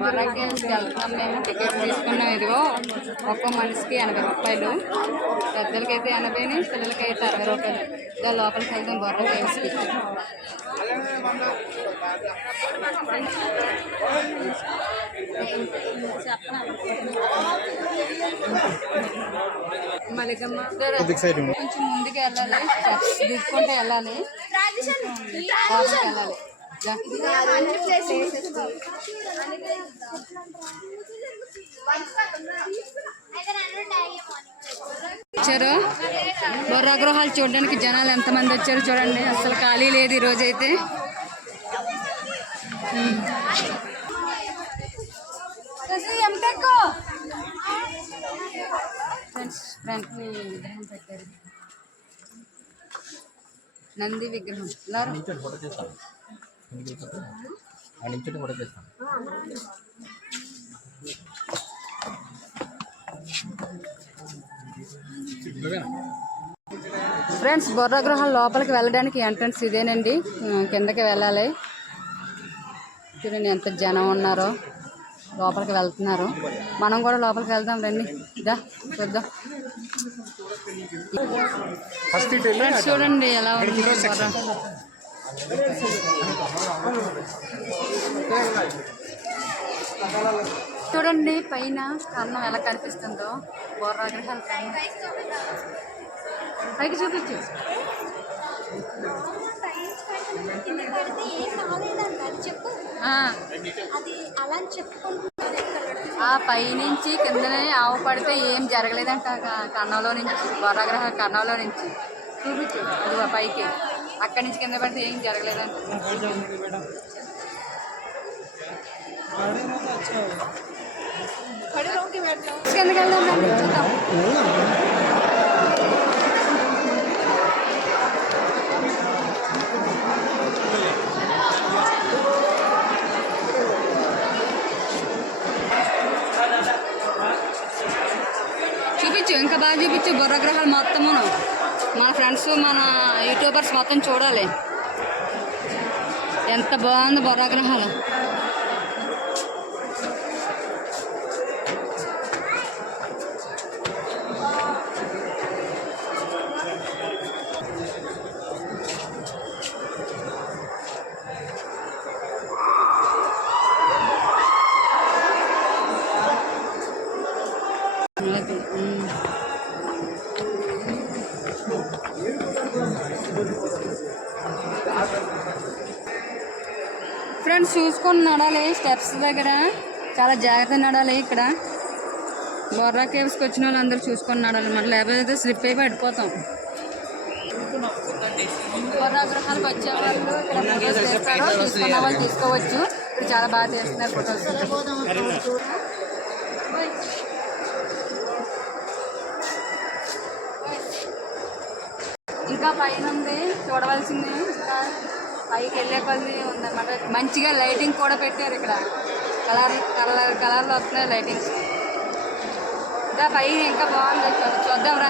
బొర్రాకి వెళ్తున్నాం మేము టికెట్ తీసుకున్నాం ఇదిగో ఒక్కో మనిషికి ఎనభై రూపాయలు. పెద్దలకైతే ఎనభై పిల్లలకైతే అరవై రూపాయలు. ఇలా లోపలికి వెళ్తాం బొర్రా కేవ్స్కి మలికమ్మ. కొంచెం ముందుకు వెళ్ళాలి. దిగుకుంటూ వెళ్ళాలి. వెళ్ళాలి. వచ్చారు? బొర్రా గృహాలు చూడడానికి జనాలు ఎంతమంది వచ్చారు చూడండి. అసలు ఖాళీ లేదు ఈరోజు రోజైతే. ఫ్రెండ్స్ విగ్రహం. పెట్టారు నంది విగ్రహం ఇలా రా. నించోటి ఫోటో చేస్తాను ఆ నించోటి ఫోటో చేస్తాను ఫ్రెండ్స్ బొర్రా గృహాల లోపలికి వెళ్ళడానికి ఎంట్రన్స్ ఇదేనండి. కిందకి వెళ్ళాలి. చూడండి ఎంత జనం ఉన్నారో. లోపలికి వెళ్తున్నారు. మనం కూడా లోపలికి వెళ్దాం రండి. ఇదా చూద్దాం. ఫ్రెండ్స్ చూడండి ఎలా ఉంది బొర్రా. చూడండి పైన కన్నం ఎలా కనిపిస్తుందో. బొర్రా పైన. పైకి చూపించు. ఆ, పైనుంచి కిందనే ఆవు పడితే ఏం జరగలేదంట కన్నంలో నుంచి బొర్రాగ్రహ కన్నంలో నుంచి. చూపించు అది పైకి. అక్కడి నుంచి కింద పడితే ఏం జరగలేదంట కిందకి వెళ్దాం రండి, చూద్దాం చూపించు ఇంకా బాగా చూపించు బుర్రగ్రహాలు మొత్తము మన ఫ్రెండ్స్ మన యూట్యూబర్స్ మొత్తం చూడాలి. ఎంత బాగుంది బుర్రగ్రహాలు ఫ్రెండ్స్ చూసుకొని నడాలి స్టెప్స్ దగ్గర. చాలా జాగ్రత్తగా నడాలి ఇక్కడ. బొర్రా కేవ్స్కి వచ్చిన వాళ్ళు అందరూ చూసుకొని నడాలి మనం లేకపోతే స్లిప్ అయి పడిపోతాం. బొర్రా గృహాలకు వచ్చే వాళ్ళు ఇక్కడ ఫొటోస్ తీస్తారు. తీసుకున్న వాళ్ళు తీసుకోవచ్చు. ఇప్పుడు చాలా బాగా తీస్తున్నారు ఫొటోస్ ఇంకా పైన ఉంది. చూడవలసింది. ఇంకా పైకి వెళ్ళే కొద్ది ఉందన్నమాట మంచిగా లైటింగ్ కూడా పెట్టారు ఇక్కడ కలర్ కలర్ కలర్లో వస్తున్నాయి లైటింగ్స్ ఇంకా పైన ఇంకా బాగుంది చూ- చూద్దాం రా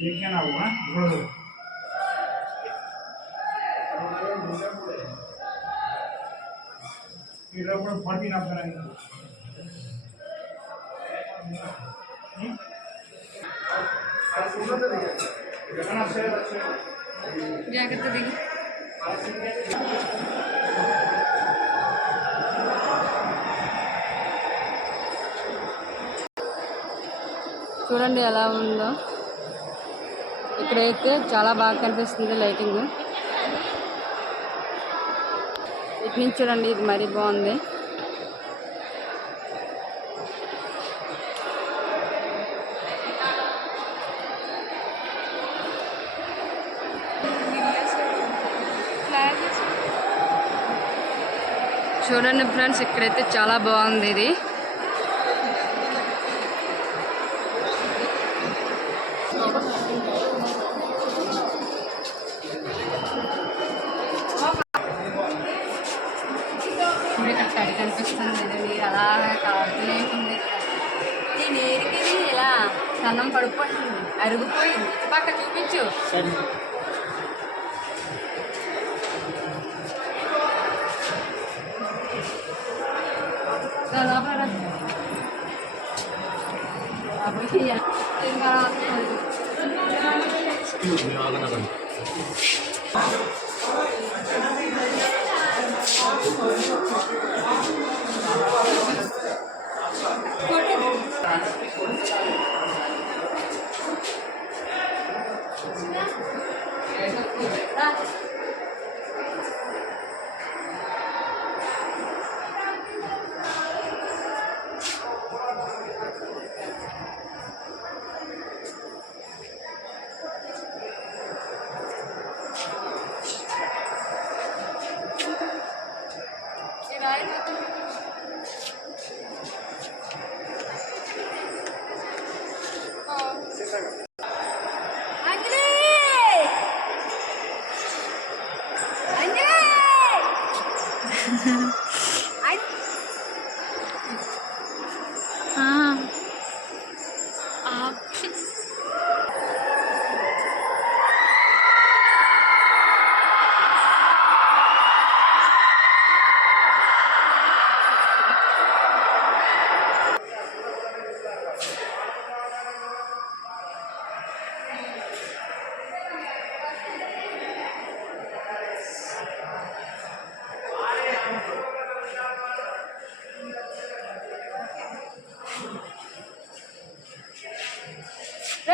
देखे ना हुआ बोलो ये लोग को फटी ना करेंगे देखना शेर अच्छे జాగ్రత్త దిగి చూడండి ఎలా ఉందో. ఇక్కడైతే చాలా బాగా కనిపిస్తుంది లైటింగ్. ఇటు నుంచి చూడండి ఇది మరీ బాగుంది. చూడండి ఫ్రెండ్స్ ఇక్కడైతే చాలా బాగుంది ఇది. సన్నం పడిపోతుంది అరిగిపోయింది ఇటు పక్క చూపించు రా, లోపల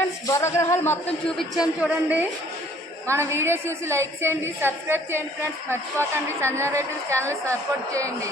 ఫ్రెండ్స్ బొర్రగ్రహాలు మొత్తం చూపించాను చూడండి. మన వీడియో చూసి లైక్ చేయండి సబ్స్క్రైబ్ చేయండి ఫ్రెండ్స్. మర్చిపోకండి. సంజన రెడ్డి ఛానల్ సపోర్ట్ చేయండి.